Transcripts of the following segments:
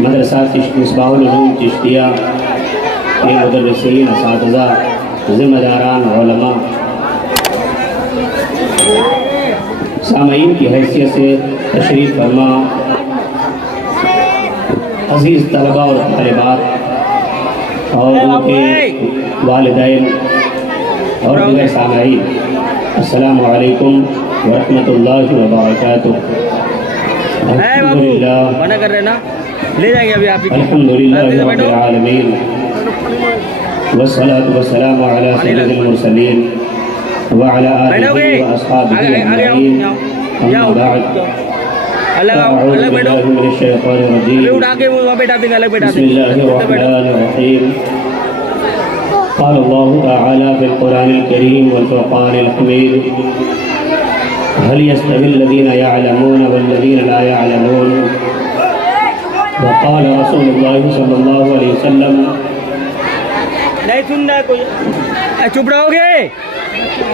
مدرسہ مصباح العلوم چشتیہ کے مدرسین، اساتذہ، ذمہ داران، علماء، سامعین کی حیثیت سے تشریف فرما عزیز طلباء اور طالبات اور ان کے والدین اور دیگر سامعین، السلام علیکم ورحمۃ اللہ وبرکاتہ۔ الحمدللہ رب العالمین والصلاة والسلام علی سید المرسلین وعلی آلہ واصحابہ اجمعین، اما بعد، اعوذ باللہ من الشیطان الرجیم، بسم اللہ الرحمن الرحیم۔ قال اللہ تعالی فی القرآن الکریم والفرقان الحمید، هل يستوي الذين يعلمون والذين لا يعلمون؟ وقال رسول الله صلی اللہ علیہ وسلم، نہیں سننا کوئی، چپ رہو گے؟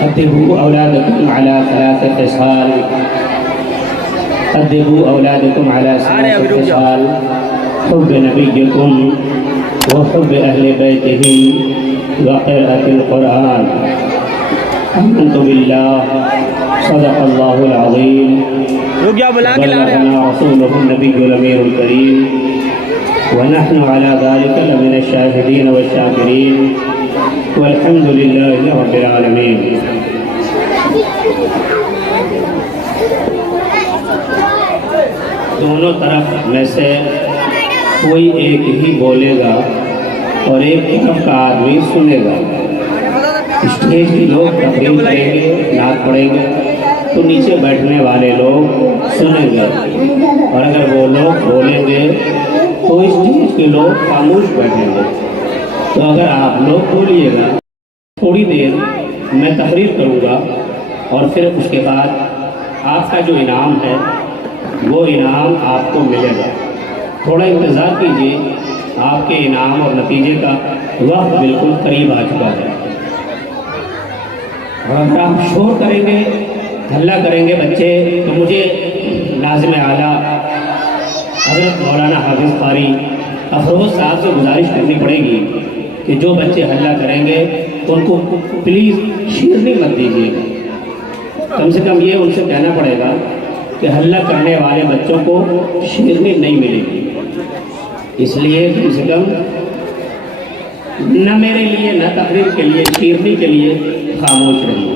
ادبوا اولادکم علی ثلاث خصال، ادبوا اولادکم علی ثلاث خصال، حب نبیکم وحب اہل بیتہم وقراءۃ القرآن۔ آمنت باللہ، صدق اللہ العظیم، بلغنا رسولہ النبی الامیر الکریم، ونحن على ذلك لمن الشاهدين والشاكرين، والحمد لله رب العالمين۔ دونوں طرف میں سے کوئی ایک ہی بولے گا اور ایک طرف کا آدمی سنے گا۔ اسٹیج کے لوگ تقریر کریں گے، نعت پڑھیں گے تو نیچے بیٹھنے والے لوگ سنیں گے، اور اگر وہ لوگ بولیں گے تو اسٹیج کے لوگ خاموش بیٹھیں گے۔ تو اگر آپ لوگ بولیے گا، تھوڑی دیر میں تقریر کروں گا اور پھر اس کے بعد آپ کا جو انعام ہے وہ انعام آپ کو ملے گا۔ تھوڑا انتظار کیجیے، آپ کے انعام اور نتیجے کا وقت بالکل قریب آ چکا ہے۔ اور اگر آپ شور کریں گے، ہلہ کریں گے بچے، تو مجھے ناظم اعلیٰ حضرت مولانا حافظ قاری افروز صاحب سے گزارش کرنی پڑے گی کہ جو بچے ہلہ کریں گے ان کو پلیز شیرنی مت دیجیے گا۔ کم سے کم یہ ان سے کہنا پڑے گا کہ ہلہ کرنے والے بچوں کو شیرنی نہیں ملے گی، اس لیے کم سے کم نہ میرے لیے نہ تقریر کے لیے شیرنی کے لیے خاموش رہیے۔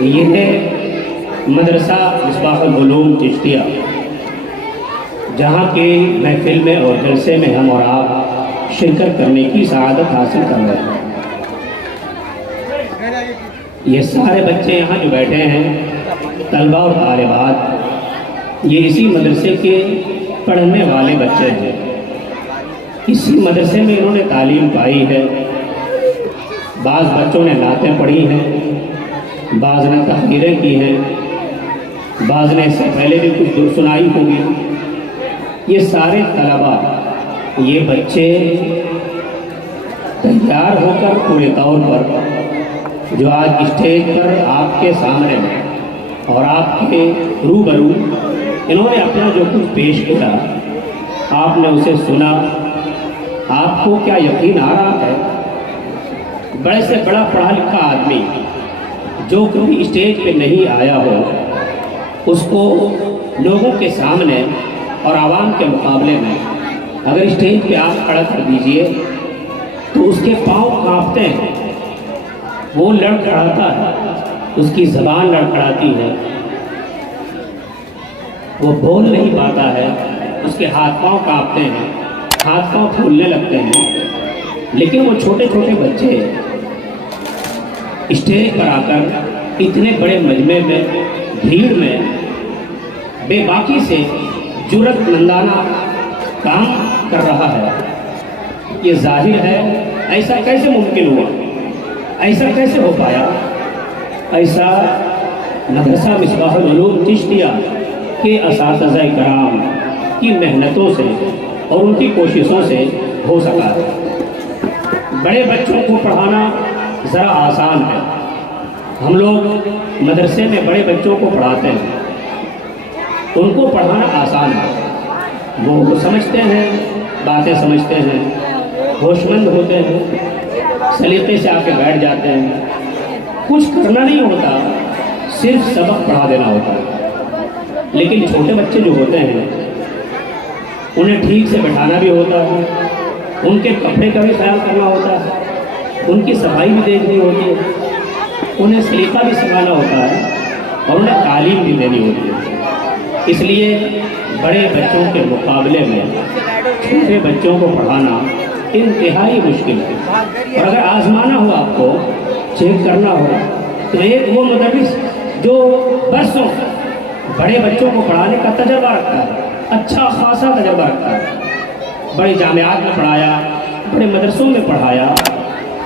یہ ہے مدرسہ مصباح العلوم چشتیہ، جہاں کے محفل میں اور جلسے میں ہم اور آپ شرکت کرنے کی سعادت حاصل کر رہے ہیں۔ یہ سارے بچے یہاں جو بیٹھے ہیں، طلبہ اور طالبات، یہ اسی مدرسے کے پڑھنے والے بچے ہیں۔ اسی مدرسے میں انہوں نے تعلیم پائی ہے۔ بعض بچوں نے نعتیں پڑھی ہیں، بعض نے تحریریں کی ہیں، بعض نے اس سے پہلے بھی کچھ سنائی ہوگی۔ یہ سارے طلباء، یہ بچے تیار ہو کر پورے طور پر جو آج اسٹیج پر آپ کے سامنے میں اور آپ کے روبرو انہوں نے اپنا جو کچھ پیش کیا، آپ نے اسے سنا۔ آپ کو کیا یقین آ رہا ہے؟ بڑے سے بڑا پڑھا لکھا آدمی جو کبھی اسٹیج پہ نہیں آیا ہو، اس کو لوگوں کے سامنے اور عوام کے مقابلے میں اگر اسٹیج پہ آپ کھڑا کر دیجئے تو اس کے پاؤں کانپتے ہیں، وہ لڑکھڑاتا ہے، اس کی زبان لڑکھڑاتی ہے، وہ بول نہیں پاتا ہے، اس کے ہاتھ پاؤں کانپتے ہیں، ہاتھ پاؤں پھولنے لگتے ہیں۔ لیکن وہ چھوٹے چھوٹے بچے اسٹیج پر آ کر اتنے بڑے مجمع میں، بھیڑ میں بے باکی سے جرأت مندانہ کام کر رہا ہے۔ یہ ظاہر ہے ایسا کیسے ممکن ہوا، ایسا کیسے ہو پایا؟ ایسا مدرسہ مصباح العلوم چشتیہ کے اساتذہ کرام کی محنتوں سے اور ان کی کوششوں سے ہو سکا ہے۔ بڑے بچوں کو پڑھانا ذرا آسان ہے، ہم لوگ مدرسے میں بڑے بچوں کو پڑھاتے ہیں، ان کو پڑھانا آسان ہے، وہ سمجھتے ہیں، باتیں سمجھتے ہیں، ہوش مند ہوتے ہیں، سلیقے سے آ کے بیٹھ جاتے ہیں، کچھ کرنا نہیں ہوتا، صرف سبق پڑھا دینا ہوتا ہے۔ لیکن چھوٹے بچے جو ہوتے ہیں انہیں ٹھیک سے بٹھانا بھی ہوتا ہے، ان کے کپڑے کا بھی خیال کرنا ہوتا ہے، ان کی صفائی بھی دیکھنی ہوتی ہے، انہیں سلیقہ بھی سکھانا ہوتا ہے اور انہیں تعلیم بھی دینی ہوتی ہے۔ اس لیے بڑے بچوں کے مقابلے میں چھوٹے بچوں کو پڑھانا انتہائی مشکل ہے، اور اگر آزمانا ہو، آپ کو چیک کرنا ہو، تو ایک وہ مدرس جو برسوں بڑے بچوں کو پڑھانے کا تجربہ رکھتا ہے، اچھا خاصا تجربہ رکھتا ہے، بڑے جامعات میں پڑھایا، بڑے مدرسوں میں پڑھایا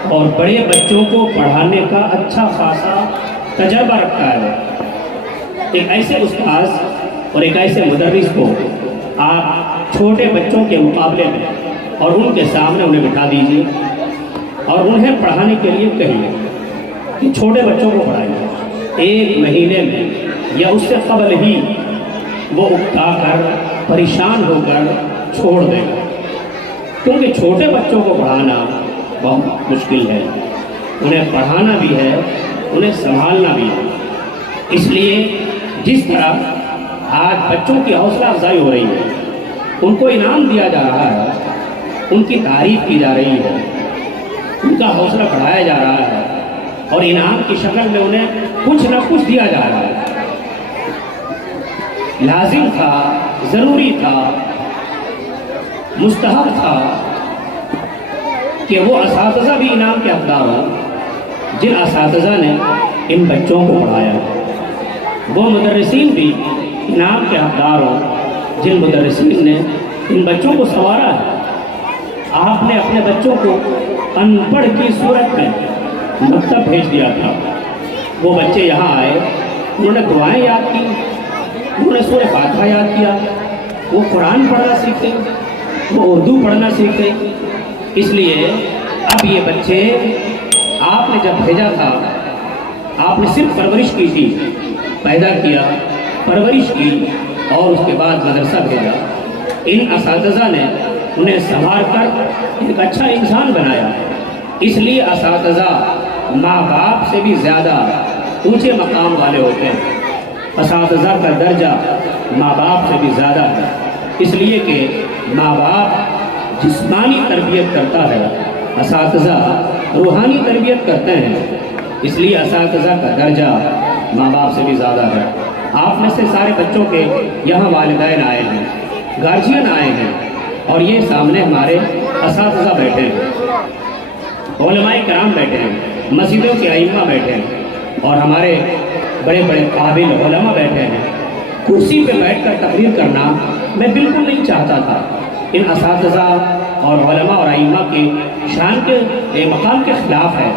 اور بڑے بچوں کو پڑھانے کا اچھا خاصا تجربہ رکھتا ہے، ایک ایسے استاذ اور ایک ایسے مدرس کو آپ چھوٹے بچوں کے مقابلے میں اور ان کے سامنے انہیں بٹھا دیجیے اور انہیں پڑھانے کے لیے کہیے کہ چھوٹے بچوں کو پڑھائیے، ایک مہینے میں یا اس سے قبل ہی وہ اکتا کر پریشان ہو کر چھوڑ دے گا، کیونکہ چھوٹے بچوں کو پڑھانا بہت مشکل ہے، انہیں پڑھانا بھی ہے، انہیں سنبھالنا بھی ہے۔ اس لیے جس طرح آج بچوں کی حوصلہ افزائی ہو رہی ہے، ان کو انعام دیا جا رہا ہے، ان کی تعریف کی جا رہی ہے، ان کا حوصلہ بڑھایا جا رہا ہے اور انعام کی شکل میں انہیں کچھ نہ کچھ دیا جا رہا ہے، لازم تھا، ضروری تھا، مستحب تھا کہ وہ اساتذہ بھی انعام کے حقدار ہوں جن اساتذہ نے ان بچوں کو پڑھایا، وہ مدرسین بھی انعام کے حقدار ہوں جن مدرسین نے ان بچوں کو سنوارا ہے۔ آپ نے اپنے بچوں کو ان پڑھ کی صورت میں مکتب بھیج دیا تھا، وہ بچے یہاں آئے، انہوں نے دعائیں یاد کی، انہوں نے سورہ فاتحہ یاد کیا، وہ قرآن پڑھنا سیکھتے، وہ اردو پڑھنا سیکھتے۔ اس لیے اب یہ بچے آپ نے جب بھیجا تھا، آپ نے صرف پرورش کی تھی، پیدا کیا، پرورش کی اور اس کے بعد مدرسہ بھیجا، ان اساتذہ نے انہیں سنوار کر ایک اچھا انسان بنایا۔ اس لیے اساتذہ ماں باپ سے بھی زیادہ اونچے مقام والے ہوتے ہیں، اساتذہ کا درجہ ماں باپ سے بھی زیادہ ہے، اس لیے کہ ماں باپ جسمانی تربیت کرتا ہے، اساتذہ روحانی تربیت کرتے ہیں، اس لیے اساتذہ کا درجہ ماں باپ سے بھی زیادہ ہے۔ آپ میں سے سارے بچوں کے یہاں والدین آئے ہیں، گارجین آئے ہیں، اور یہ سامنے ہمارے اساتذہ بیٹھے ہیں، علماء کرام بیٹھے ہیں، مسجدوں کے ائمہ بیٹھے ہیں، اور ہمارے بڑے بڑے قابل علماء بیٹھے ہیں۔ کرسی پہ بیٹھ کر تقریر کرنا میں بالکل نہیں چاہتا تھا، ان اساتذہ اور علماء اور ائمہ کے شان کے مقام کے خلاف ہے۔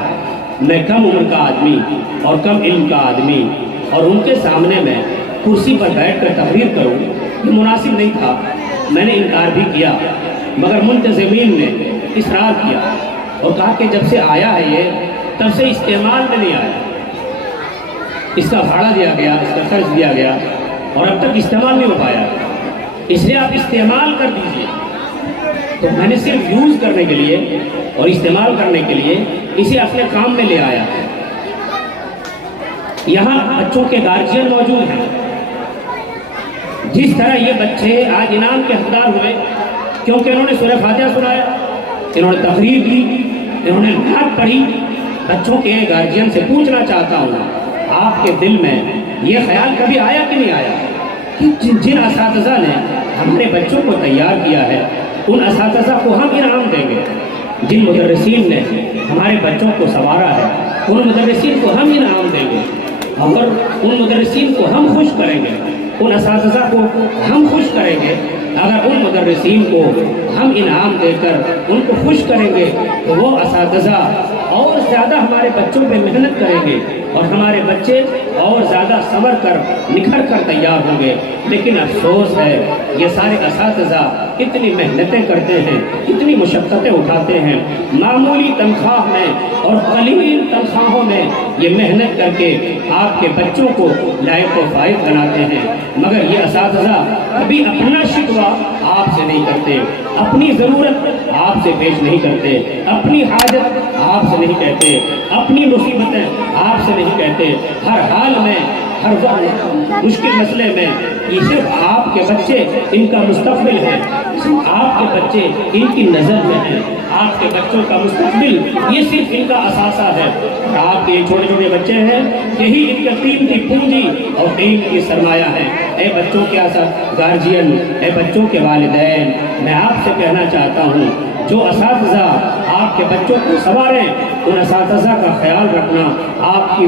میں کم عمر کا آدمی اور کم علم کا آدمی اور ان کے سامنے میں کرسی پر بیٹھ کر تقریر کروں، یہ مناسب نہیں تھا۔ میں نے انکار بھی کیا، مگر منتظمین نے اصرار کیا اور کہا کہ جب سے آیا ہے یہ، تب سے استعمال میں نہیں آیا، اس کا بھاڑا دیا گیا، اس کا خرچ دیا گیا اور اب تک استعمال نہیں ہو پایا، اس لیے آپ استعمال کر دیجئے۔ تو میں نے صرف یوز کرنے کے لیے اور استعمال کرنے کے لیے اسے اپنے کام میں لے آیا۔ یہاں بچوں کے گارجین موجود ہیں، جس طرح یہ بچے آج انعام کے حقدار ہوئے کیونکہ انہوں نے سورہ فاتحہ سنایا، انہوں نے تقریر کی، انہوں نے نعت پڑھی۔ بچوں کے گارجین سے پوچھنا چاہتا ہوں، آپ کے دل میں یہ خیال کبھی آیا کہ نہیں آیا کہ جن اساتذہ نے ہمارے بچوں کو تیار کیا ہے، ان اساتذہ کو ہم انعام دیں گے؟ جن مدرسین نے ہمارے بچوں کو سنوارا ہے، ان مدرسین کو ہم انعام دیں گے، اور ان مدرسین کو ہم خوش کریں گے، ان اساتذہ کو ہم خوش کریں گے۔ اگر ان مدرسین کو ہم انعام دے کر ان کو خوش کریں گے تو وہ اساتذہ اور زیادہ ہمارے بچوں پہ محنت کریں گے، اور ہمارے بچے اور زیادہ سنور کر نکھر کر تیار ہوں گے. لیکن افسوس ہے یہ سارے اساتذہ اتنی محنتیں کرتے ہیں, اتنی مشقتیں اٹھاتے ہیں, معمولی تنخواہ میں اور قلیل تنخواہوں میں یہ محنت کر کے آپ کے بچوں کو لائق و فائز بناتے ہیں, مگر یہ اساتذہ کبھی اپنا شکوہ آپ سے نہیں کرتے, اپنی ضرورت آپ سے پیش نہیں کرتے, اپنی حاجت آپ سے نہیں کہتے, اپنی مصیبتیں آپ سے نہیں کہتے. ہر حال میں, ہر وقت مشکل مسئلے میں یہ صرف آپ کے بچے ان کا مستقبل ہے, آپ کے بچے ان کی نظر میں ہیں, آپ کے بچوں کا مستقبل یہ صرف ان کا اثاثہ ہے. آپ کے چھوٹے چھوٹے بچے ہیں, یہی ان کا قیمتی پونجی اور قیمتی سرمایہ ہے. اے بچوں کے گارجین, اے بچوں کے والدین, میں آپ سے کہنا چاہتا ہوں, جو اساتذہ آپ کے بچوں کو سنواریں ان اساتذہ کا خیال رکھنا آپ کی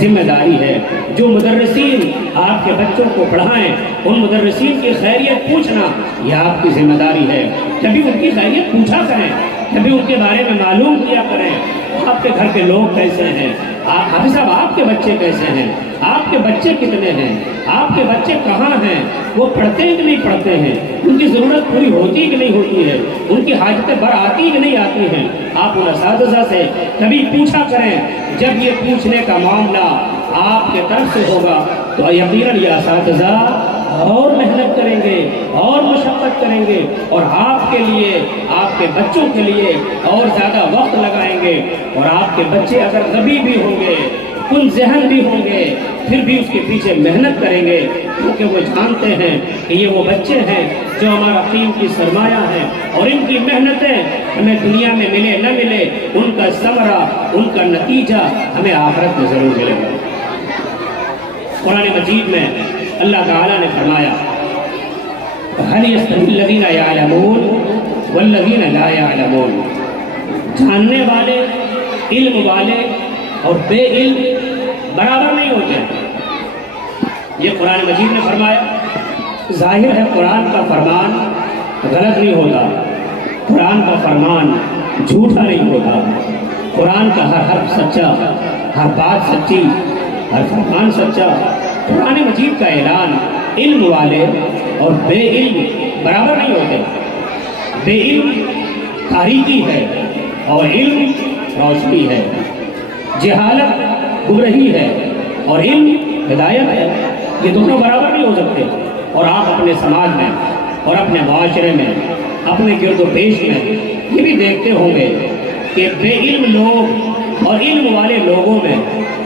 ذمہ داری ہے. جو مدرسین آپ کے بچوں کو پڑھائیں ان مدرسین کی خیریت پوچھنا یہ آپ کی ذمہ داری ہے. کبھی ان کی خیریت پوچھا کریں, کبھی ان کے بارے میں معلوم کیا کریں, آپ کے گھر کے لوگ کیسے ہیں, حافظ صاحب آپ کے بچے کیسے ہیں, آپ کے بچے کتنے ہیں, آپ کے بچے کہاں ہیں, وہ پڑھتے ہیں کہ نہیں پڑھتے ہیں, ان کی ضرورت پوری ہوتی کہ نہیں ہوتی ہے, ان کی حاجتیں بر آتی کہ نہیں آتی ہیں. آپ ان اساتذہ سے کبھی پوچھا کریں. جب یہ پوچھنے کا معاملہ آپ کے طرف سے ہوگا تو یقیناً یہ اساتذہ اور محنت کریں گے اور مشقت کریں گے اور آپ کے لیے, آپ کے بچوں کے لیے اور زیادہ وقت لگائیں گے. اور آپ کے بچے اگر غبی بھی ہوں گے, کن ذہن بھی ہوں گے, پھر بھی اس کے پیچھے محنت کریں گے, کیونکہ وہ جانتے ہیں کہ یہ وہ بچے ہیں جو ہمارا قیمتی سرمایہ ہے, اور ان کی محنتیں ہمیں دنیا میں ملے نہ ملے, ان کا ثمرہ, ان کا نتیجہ ہمیں آخرت میں ضرور ملے گا. قرآن مجید میں اللہ تعالیٰ نے فرمایا, هل يستوي الذين يعلمون والذين لا يعلمون, جاننے والے, علم والے اور بے علم برابر نہیں ہوتے. یہ قرآن مجید نے فرمایا. ظاہر ہے قرآن کا فرمان غلط نہیں ہوتا, قرآن کا فرمان جھوٹا نہیں ہوتا, قرآن کا ہر حرف سچا, ہر بات سچی, ہر فرمان سچا. قرآن مجید کا اعلان علم والے اور بے علم برابر نہیں ہوتے. بے علم تاریکی ہے اور علم روشنی ہے, جہالت گمراہی ہے اور علم ہدایت ہے. یہ دونوں برابر نہیں ہو سکتے. اور آپ اپنے سماج میں اور اپنے معاشرے میں, اپنے گرد و پیش میں یہ بھی دیکھتے ہوں گے کہ بے علم لوگ اور علم والے لوگوں میں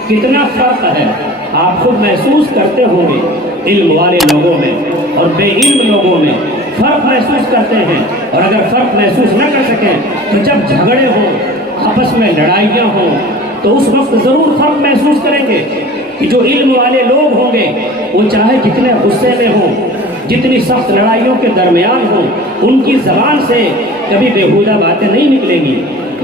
کتنا فرق ہے. آپ خود محسوس کرتے ہوں گے علم والے لوگوں میں اور بے علم لوگوں میں فرق محسوس کرتے ہیں. اور اگر فرق محسوس نہ کر سکیں تو جب جھگڑے ہوں, آپس میں لڑائیاں ہوں, تو اس وقت ضرور فرق محسوس کریں گے کہ جو علم والے لوگ ہوں گے وہ چاہے جتنے غصے میں ہوں, جتنی سخت لڑائیوں کے درمیان ہوں, ان کی زبان سے کبھی بیہودہ باتیں نہیں نکلیں گی,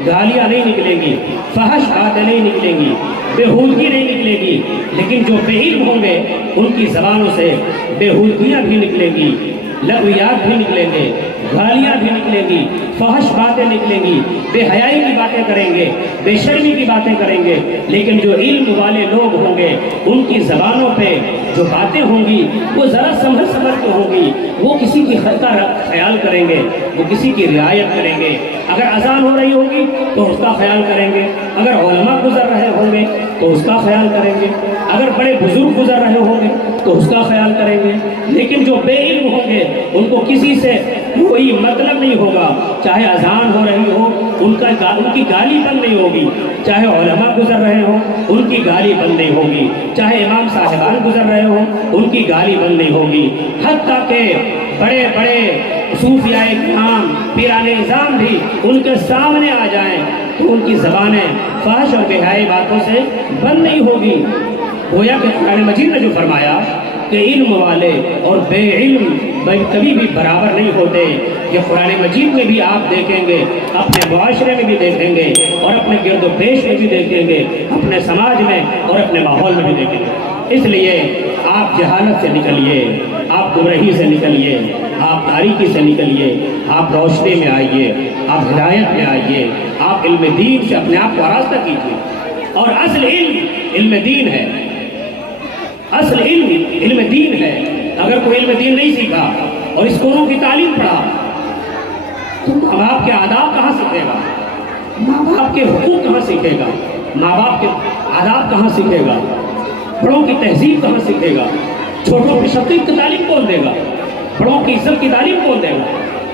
گالیاں نہیں نکلیں گی, فحش باتیں نہیں نکلیں گی, بیہودگی نہیں نکلے گی. لیکن جو بے علم ہوں گے ان کی زبانوں سے بیہودگیاں بھی نکلیں گی, لغویات بھی نکلیں گے, گالیاں بھی نکلیں گی, فحش باتیں نکلیں گی, بے حیائی کی باتیں کریں گے, بے شرمی کی باتیں کریں گے. لیکن جو علم والے لوگ ہوں گے ان کی زبانوں پہ جو باتیں ہوں گی وہ ذرا سنبھل کے ہوں گی. وہ کسی کی حق کا خیال کریں گے, وہ کسی کی رعایت کریں گے. اگر اذان ہو رہی ہوگی تو اس کا خیال کریں گے, اگر علماء گزر رہے ہوں گے تو اس کا خیال کریں گے, اگر بڑے بزرگ گزر رہے ہوں گے تو اس کا خیال کریں گے. لیکن جو بے علم ہوں گے ان کو کسی سے کوئی مطلب نہیں ہوگا. چاہے اذان ہو رہی ہو ان کی گالی بند نہیں ہوگی, چاہے علماء گزر رہے ہوں ان کی گالی بند نہیں ہوگی, چاہے امام صاحبان گزر رہے ہوں ان کی گالی بند نہیں ہوگی. حتیٰ کہ بڑے بڑے صوفیاء کرام, پیران نظام بھی ان کے سامنے آ جائیں تو ان کی زبانیں فحش اور بے حیائی باتوں سے بند نہیں ہوگی. گویا کہ قرآن مجید نے جو فرمایا کہ علم والے اور بے علم کبھی بھی برابر نہیں ہوتے, یہ قرآن مجید میں بھی آپ دیکھیں گے, اپنے معاشرے میں بھی دیکھیں گے, اور اپنے گرد و پیش میں بھی دیکھیں گے, اپنے سماج میں اور اپنے ماحول میں بھی دیکھیں گے. اس لیے آپ جہالت سے نکلیے, آپ گمراہی سے نکلیے, آپ تاریکی سے نکلیے, آپ روشنی میں آئیے, آپ ہدایت میں آئیے, آپ علم دین سے اپنے آپ کو آراستہ کیجیے. اور اصل علم علم دین ہے، اصل علم دین ہے۔ اگر کوئی علم دین نہیں سیکھا اور اسکولوں کی تعلیم پڑھا تو ماں باپ کے آداب کہاں سیکھے گا؟ ماں باپ کے حقوق کہاں سیکھے گا؟ ماں باپ کے آداب کہاں سیکھے گا؟ بڑوں کی تہذیب کہاں سیکھے گا؟ چھوٹوں کی شفقت کی تعلیم کون دے گا؟ بڑوں کی عزت کی تعلیم کون دے گا؟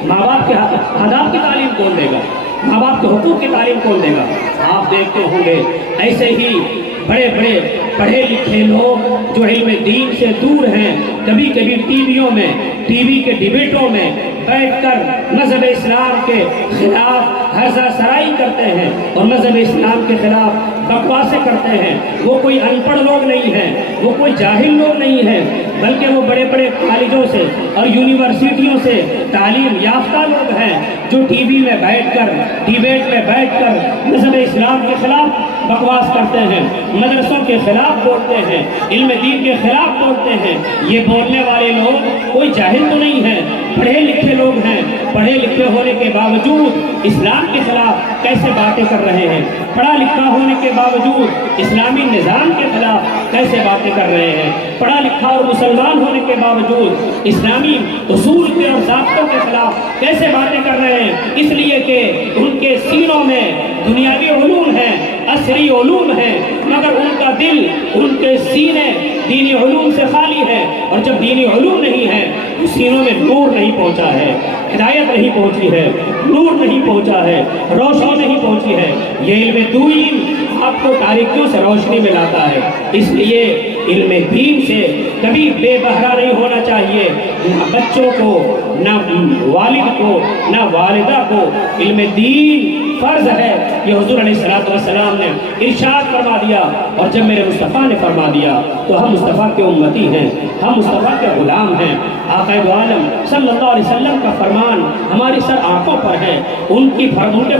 ماں باپ کے آداب کی تعلیم کون دے گا؟ ماں باپ کے حقوق کی تعلیم کون دے گا؟ آپ دیکھتے ہوں گے ایسے ہی بڑے بڑے پڑھے لکھے لوگ جو علم دین سے دور ہیں، کبھی کبھی ٹی وی کے ڈیبیٹوں میں بیٹھ کر مذہب اسلام کے خلاف ہرزہ سرائی کرتے ہیں اور مذہب اسلام کے خلاف بکواسیں کرتے ہیں۔ وہ کوئی ان پڑھ لوگ نہیں ہیں، وہ کوئی جاہل لوگ نہیں ہیں، بلکہ وہ بڑے بڑے کالجوں سے اور یونیورسٹیوں سے تعلیم یافتہ لوگ ہیں جو ٹی وی میں بیٹھ کر ڈیبیٹ میں بیٹھ کر مذہب اسلام کے خلاف بکواس کرتے ہیں، مدرسوں کے خلاف بولتے ہیں، علم دین کے خلاف بولتے ہیں۔ یہ بولنے والے لوگ کوئی جاہل تو نہیں ہیں، پڑھے لکھے لوگ ہیں۔ پڑھے لکھے ہونے کے باوجود اسلام کے خلاف کیسے باتیں کر رہے ہیں؟ پڑھا لکھا ہونے کے باوجود اسلامی نظام کے خلاف کیسے باتیں کر رہے ہیں؟ پڑھا لکھا اور مسلمان ہونے کے باوجود اسلامی اصول کے اور ضابطوں کے خلاف کیسے باتیں کر رہے ہیں؟ اس لیے کہ ان کے سینوں میں دنیاوی علوم ہیں، عصری علوم ہیں، مگر ان کا دل، ان کے سینے دینی علوم سے خالی ہے۔ اور جب دینی علوم نہیں ہے تو سینوں میں نور نہیں پہنچا ہے، ہدایت نہیں پہنچی ہے، نور نہیں پہنچا ہے، روشنی نہیں پہنچی ہے۔ یہ علم دین آپ کو تاریکیوں سے روشنی میں لاتا ہے۔ اس لیے علم دین سے کبھی بے بہرا نہیں ہونا چاہیے۔ نہ بچوں کو، نہ والد کو، نہ والدہ کو علم دین فرض ہے۔ یہ حضور علیہ السلام نے ارشاد فرما دیا، اور جب میرے مصطفیٰ نے فرما دیا تو ہم مصطفیٰ کے امتی ہیں، ہم مصطفیٰ کے غلام ہیں۔ آقا دو عالم صلی اللہ علیہ وسلم کا فرمان ہماری سر آنکھوں پر ہے۔ ان کے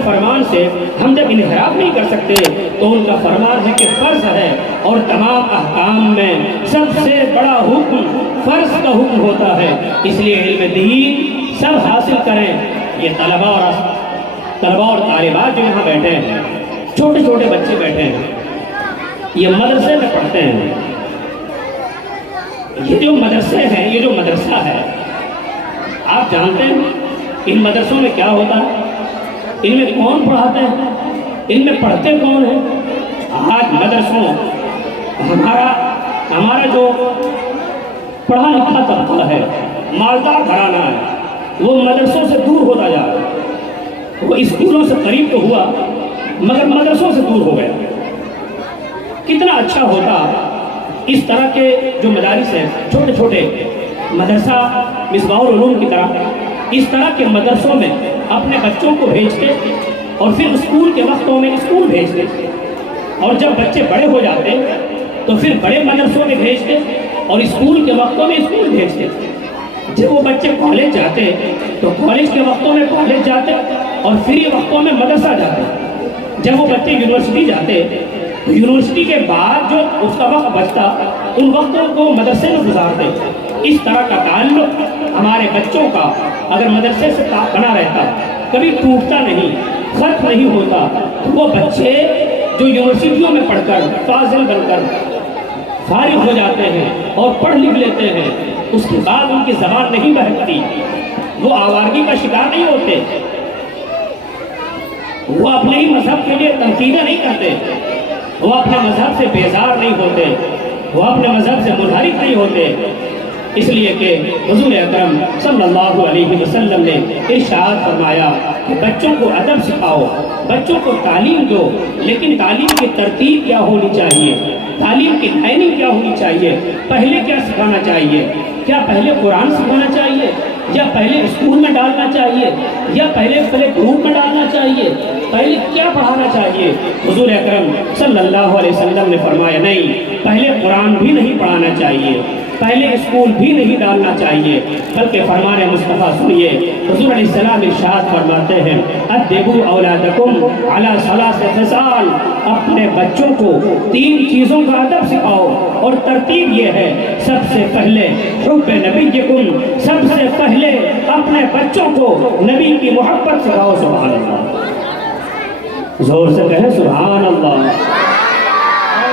فرمان سے ہم جب انحراف نہیں کر سکتے تو ان کا فرمان ہے کہ فرض ہے، اور تمام احکام میں سب سے بڑا حکم فرض کا حکم ہوتا ہے۔ اس لیے علم دین سب حاصل کریں۔ یہ طلباء اور طالبات جو یہاں بیٹھے ہیں، چھوٹے چھوٹے بچے بیٹھے ہیں، یہ مدرسے میں پڑھتے ہیں۔ یہ جو مدرسے ہیں، یہ جو مدرسہ ہے، آپ جانتے ہیں ان مدرسوں میں کیا ہوتا ہے؟ ان میں کون پڑھاتے ہیں؟ ان میں پڑھتے کون ہیں؟ آج مدرسوں ہمارا جو پڑھا لکھا طبقہ ہے، مالدار گھرانہ ہے، وہ مدرسوں سے دور ہوتا جا رہا ہے۔ وہ اسکولوں سے قریب تو ہوا مگر مدرسوں سے دور ہو گیا۔ کتنا اچھا ہوتا اس طرح کے جو مدارس ہیں، چھوٹے چھوٹے مدرسہ مصباح العلوم کی طرح، اس طرح کے مدرسوں میں اپنے بچوں کو بھیجتے اور پھر اسکول کے وقتوں میں اسکول بھیجتے، اور جب بچے بڑے ہو جاتے تو پھر بڑے مدرسوں میں بھیجتے اور اسکول کے وقتوں میں اسکول بھیجتے۔ جب وہ بچے کالج جاتے تو کالج کے وقتوں میں کالج جاتے اور فری وقتوں میں مدرسہ جاتے۔ جب وہ بچے یونیورسٹی جاتے تو یونیورسٹی کے بعد جو اس کا وقت بچتا ان وقتوں کو مدرسے میں گزارتے۔ اس طرح کا تعلق ہمارے بچوں کا اگر مدرسے سے بنا رہتا، کبھی ٹوٹتا نہیں، ختم نہیں ہوتا، تو وہ بچے جو یونیورسٹیوں میں پڑھ کر فاضل بن کر فارغ ہو جاتے ہیں اور پڑھ لکھ لیتے ہیں، اس کے بعد ان کی زبان نہیں بہکتی، وہ آوارگی کا شکار نہیں ہوتے، وہ اپنے ہی مذہب کے لیے تنقیدیں نہیں کرتے، وہ اپنے مذہب سے بیزار نہیں ہوتے، وہ اپنے مذہب سے منحرف نہیں ہوتے۔ اس لیے کہ حضور اکرم صلی اللہ علیہ وسلم نے ارشاد فرمایا کہ بچوں کو ادب سکھاؤ، بچوں کو تعلیم دو، لیکن تعلیم کی ترتیب کیا ہونی چاہیے، تعلیم کی لائننگ کیا ہونی چاہیے، پہلے کیا سکھانا چاہیے؟ کیا پہلے قرآن سکھانا چاہیے، یا پہلے اسکول میں ڈالنا چاہیے، یا پہلے گروپ میں ڈالنا چاہیے؟ پہلے کیا پڑھانا چاہیے؟ حضور اکرم صلی اللہ علیہ وسلم نے فرمایا نہیں، پہلے قرآن بھی نہیں پڑھانا چاہیے، پہلے اسکول بھی نہیں ڈالنا چاہیے، بلکہ فرمان مصطفیٰ سنیے، حضور علیہ السلام ارشاد فرماتے ہیں ادبوا اولادکم علی ثلاث خصال، اپنے بچوں کو 3 چیزوں کا ادب سکھاؤ، اور ترتیب یہ ہے، سب سے پہلے حب نبیکم، سب سے پہلے اپنے بچوں کو نبی کی محبت سکھاؤ۔ سبحان اللہ، زور سے کہیں سبحان اللہ، اور